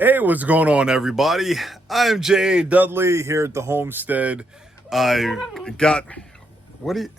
Hey, what's going on, everybody? I'm J.A. Dudley here at the homestead. I got what do you,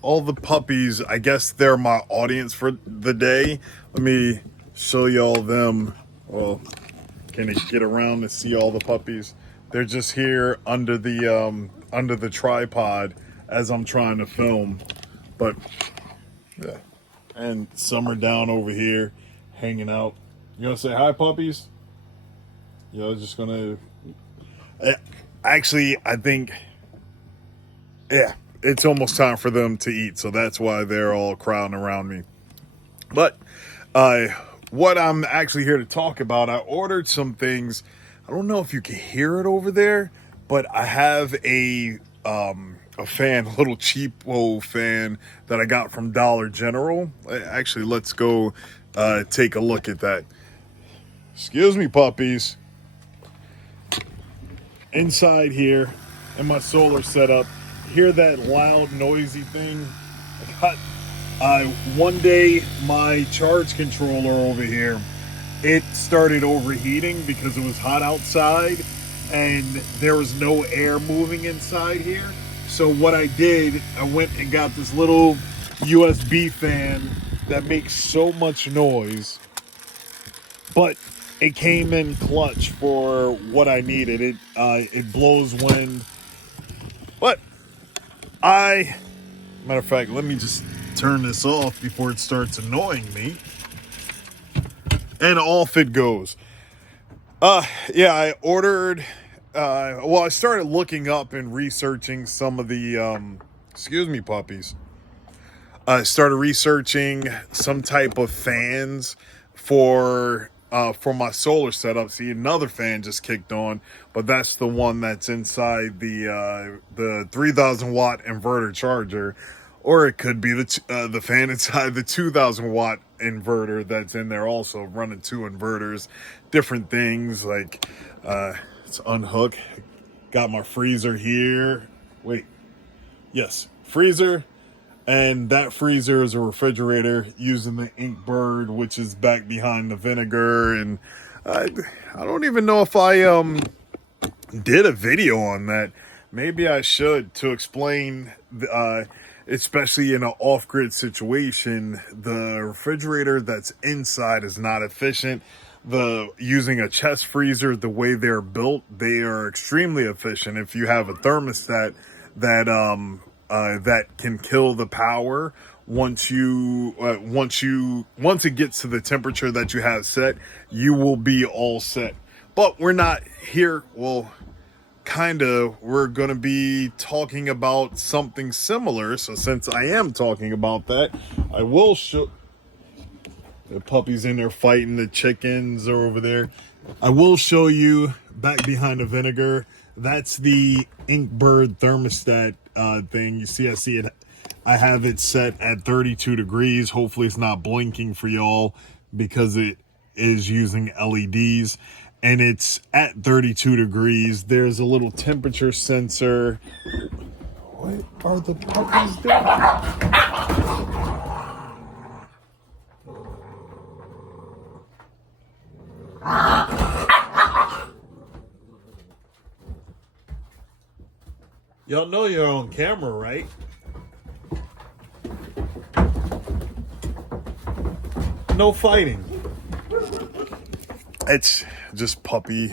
all the puppies. I guess they're my audience for the day. Let me show y'all them. Well, can you get around to see all the puppies? They're just here under the tripod as I'm trying to film. But yeah, and some are down over here hanging out. You gonna say hi, puppies? Just gonna. eh, Actually, I think, yeah, it's almost time for them to eat, so that's why they're all crowding around me. But uh, what I'm actually here to talk about, I ordered some things. I don't know if you can hear it over there, but I have a fan, a little cheapo fan that I got from Dollar General. Actually, let's go take a look at that. Excuse me, puppies. Inside here in my solar setup, hear that loud, noisy thing? I got one day my charge controller over here, it started overheating because it was hot outside and there was no air moving inside here. So what I did, I went and got this little USB fan that makes so much noise, but it came in clutch for what I needed. It blows wind, but I matter of fact, let me just turn this off before it starts annoying me. And off it goes. Yeah, I ordered. I started looking up and researching some of the. Excuse me, puppies. I started researching some type of fans for my solar setup. See, another fan just kicked on, but that's the one that's inside the 3,000 watt inverter charger, or it could be the fan inside the 2,000 watt inverter that's in there also, running two inverters, different things like it's unhook. Got my freezer here. Wait, yes, freezer. And that freezer is a refrigerator using the Inkbird, which is back behind the vinegar. And I, I don't even know if I did a video on that. Maybe I should, to explain, especially in an off-grid situation, the refrigerator that's inside is not efficient. The using a chest freezer, the way they're built, they are extremely efficient. If you have a thermostat that can kill the power once it gets to the temperature that you have set, you will be all set. But we're not here. Well, kind of, we're going to be talking about something similar. So since I am talking about that, I will show the puppies in there fighting, the chickens are over there. I will show you back behind the vinegar. That's the Inkbird thermostat thing. You see, I have it set at 32 degrees. Hopefully it's not blinking for y'all because it is using LEDs. And it's at 32 degrees. There's a little temperature sensor. What are the puppies doing? Y'all know you're on camera, right? No fighting. It's just puppies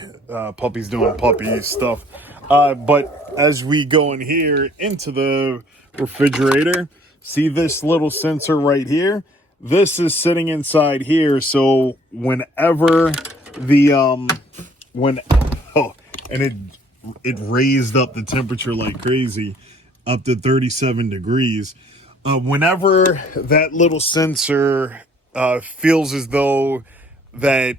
doing puppy stuff. But as we go in here into the refrigerator, see this little sensor right here? This is sitting inside here. So whenever the when oh, and it raised up the temperature like crazy, up to 37 degrees. Whenever that little sensor feels as though that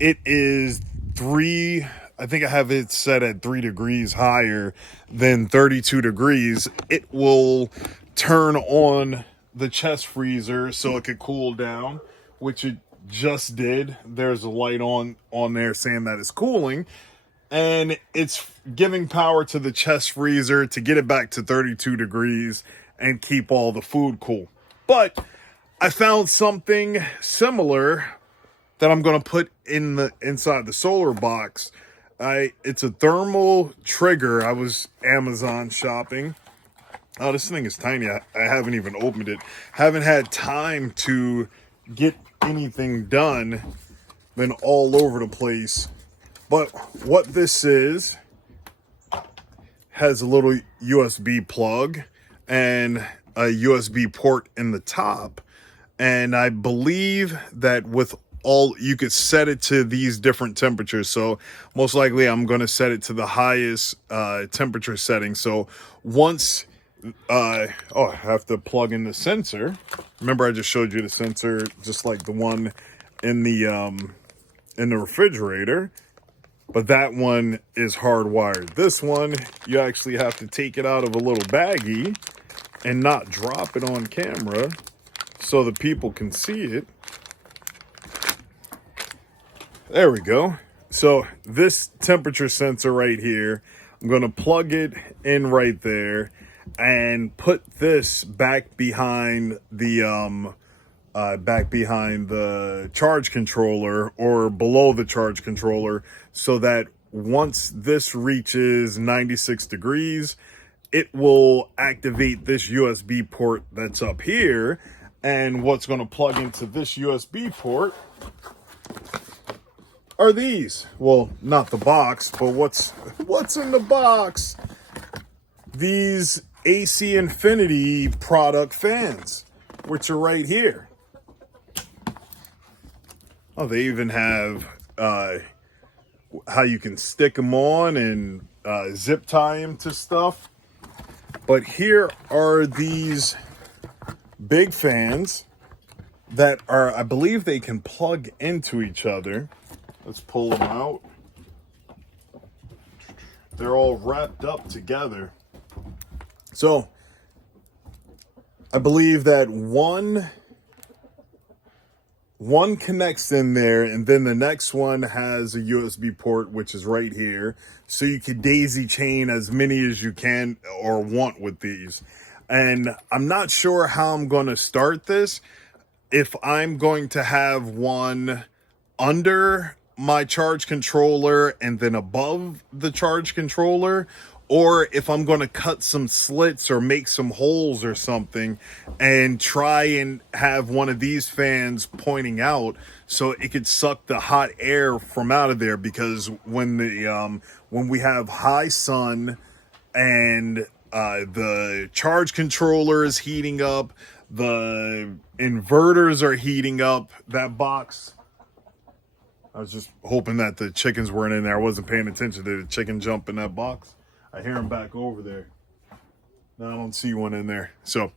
it is I think I have it set at 3 degrees higher than 32 degrees, it will turn on the chest freezer so it could cool down, which it just did. There's a light on there saying that it's cooling, and it's giving power to the chest freezer to get it back to 32 degrees and keep all the food cool. But I found something similar that I'm going to put in the inside the solar box. It's a thermal trigger. I was Amazon shopping. Oh, this thing is tiny. I haven't even opened it. Haven't had time to get anything done. Been all over the place. But what this is, has a little USB plug and a USB port in the top. And I believe that with all, you could set it to these different temperatures. So most likely I'm going to set it to the highest temperature setting. So once, I have to plug in the sensor. Remember, I just showed you the sensor, just like the one in the refrigerator. But that one is hardwired. This one, you actually have to take it out of a little baggie and not drop it on camera so the people can see it. There we go. So this temperature sensor right here, I'm going to plug it in right there and put this back behind the charge controller, or below the charge controller, so that once this reaches 96 degrees, it will activate this USB port that's up here. And what's going to plug into this USB port are these. Well, not the box, but what's in the box? These AC Infinity product fans, which are right here. Oh, they even have how you can stick them on and zip tie them to stuff. But here are these big fans that are, I believe they can plug into each other. Let's pull them out. They're all wrapped up together. So I believe that one connects in there, and then the next one has a USB port, which is right here. So you can daisy chain as many as you can or want with these. And I'm not sure how I'm going to start this. If I'm going to have one under my charge controller and then above the charge controller, or if I'm going to cut some slits or make some holes or something and try and have one of these fans pointing out so it could suck the hot air from out of there. Because when we have high sun and the charge controller is heating up, the inverters are heating up, that box, I was just hoping that the chickens weren't in there. I wasn't paying attention to the chicken jump in that box. I hear him back over there. No, I don't see one in there. So,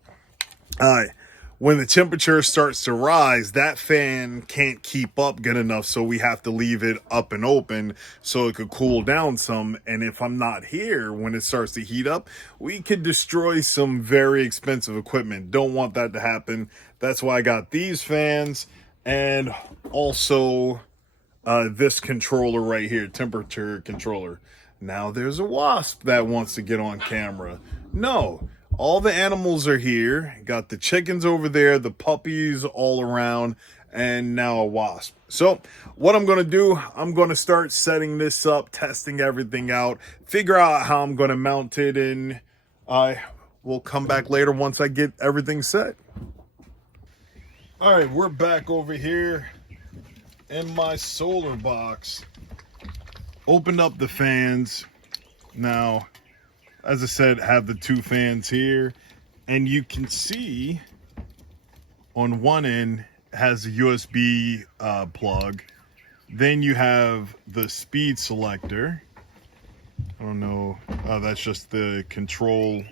when the temperature starts to rise, that fan can't keep up good enough, so we have to leave it up and open so it could cool down some. And if I'm not here when it starts to heat up, we could destroy some very expensive equipment. Don't want that to happen. That's why I got these fans, and also this controller right here, temperature controller. Now there's a wasp that wants to get on camera. No, all the animals are here. Got the chickens over there, the puppies all around, and now a wasp. So what I'm going to do, I'm going to start setting this up, testing everything out, figure out how I'm going to mount it, and I will come back later once I get everything set. All right, we're back over here in my solar box. Opened up the fans. Now, as I said, have the two fans here, and you can see on one end has a USB plug. Then you have the speed selector. I don't know. That's just the control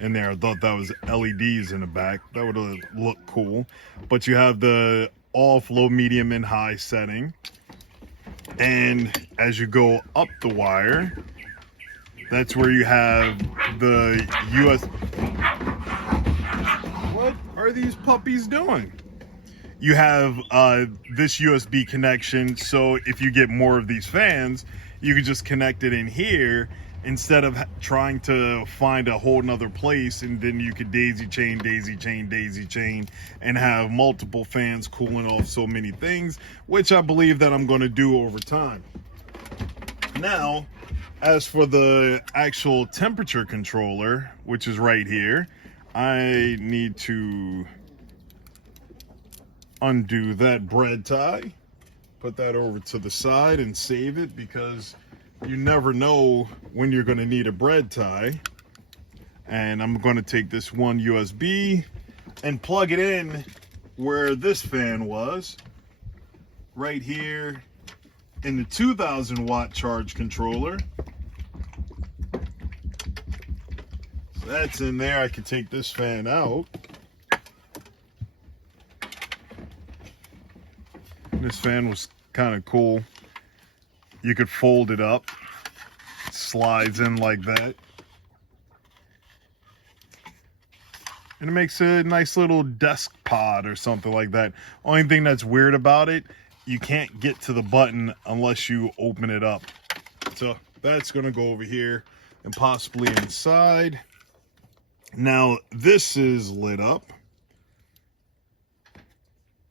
in there. I thought that was LEDs in the back. That would have looked cool. But you have the off, low, medium, and high setting. And as you go up the wire, that's where you have the US. What are these puppies doing? You have this USB connection, so if you get more of these fans, you can just connect it in here instead of trying to find a whole nother place, and then you could daisy chain, and have multiple fans cooling off so many things, which I believe that I'm going to do over time. Now, as for the actual temperature controller, which is right here, I need to undo that bread tie, put that over to the side and save it, because you never know when you're going to need a bread tie. And I'm going to take this one USB and plug it in where this fan was, right here in the 2000 watt charge controller. So that's in there. I can take this fan out. This fan was kind of cool. You could fold it up, it slides in like that, and it makes a nice little desk pod or something like that. Only thing that's weird about it, you can't get to the button unless you open it up. So that's gonna go over here and possibly inside. Now this is lit up,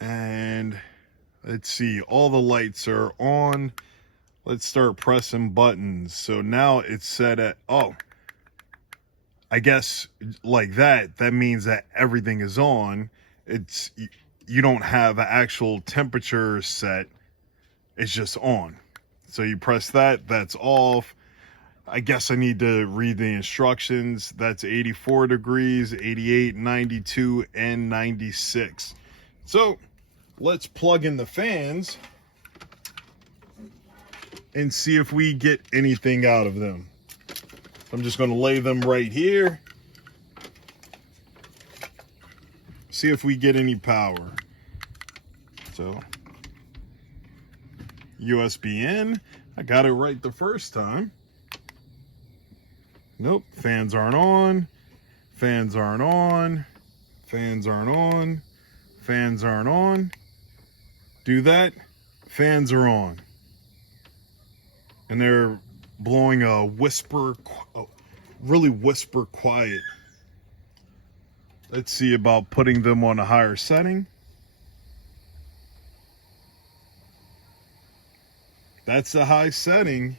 and let's see, all the lights are on. Let's start pressing buttons. So now it's set at, oh, I guess like that means that everything is on. It's, you don't have an actual temperature set. It's just on. So you press that, that's off. I guess I need to read the instructions. That's 84 degrees, 88, 92, and 96. So let's plug in the fans and see if we get anything out of them. I'm just going to lay them right here. See if we get any power. So, USB in. I got it right the first time. Nope, fans aren't on. Fans aren't on. Fans aren't on. Fans aren't on. Do that. Fans are on. And they're blowing a whisper, really whisper quiet. Let's see about putting them on a higher setting. That's the high setting.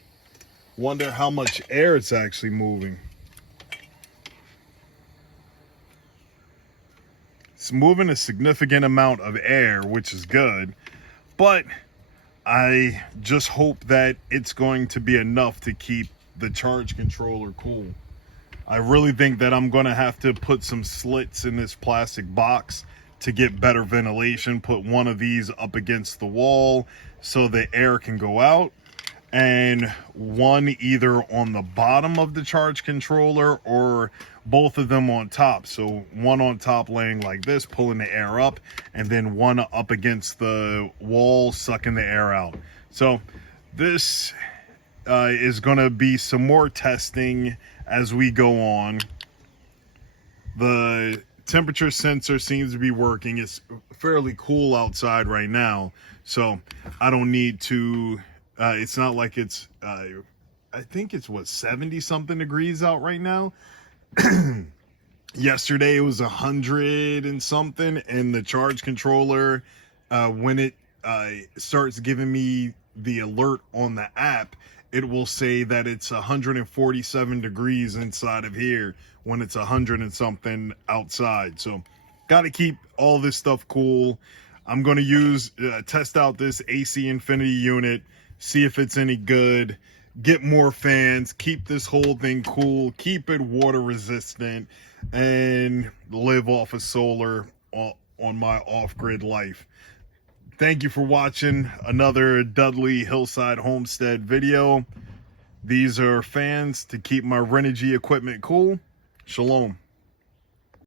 Wonder how much air it's actually moving. It's moving a significant amount of air, which is good, but I just hope that it's going to be enough to keep the charge controller cool. I really think that I'm going to have to put some slits in this plastic box to get better ventilation. Put one of these up against the wall so the air can go out, and one either on the bottom of the charge controller or both of them on top. So one on top laying like this, pulling the air up, and then one up against the wall sucking the air out. So this is going to be some more testing as we go on. The temperature sensor seems to be working. It's fairly cool outside right now, so I don't need to it's not like it's I think it's what, 70 something degrees out right now. Yesterday it was 100 and something, and the charge controller, when it starts giving me the alert on the app, it will say that it's 147 degrees inside of here when it's 100 and something outside. So got to keep all this stuff cool. I'm going to use test out this AC Infinity unit, see if it's any good, get more fans, keep this whole thing cool, keep it water resistant, and live off of solar on my off-grid life. Thank you for watching another Dudley Hillside Homestead video. These are fans to keep my Renogy equipment cool. Shalom.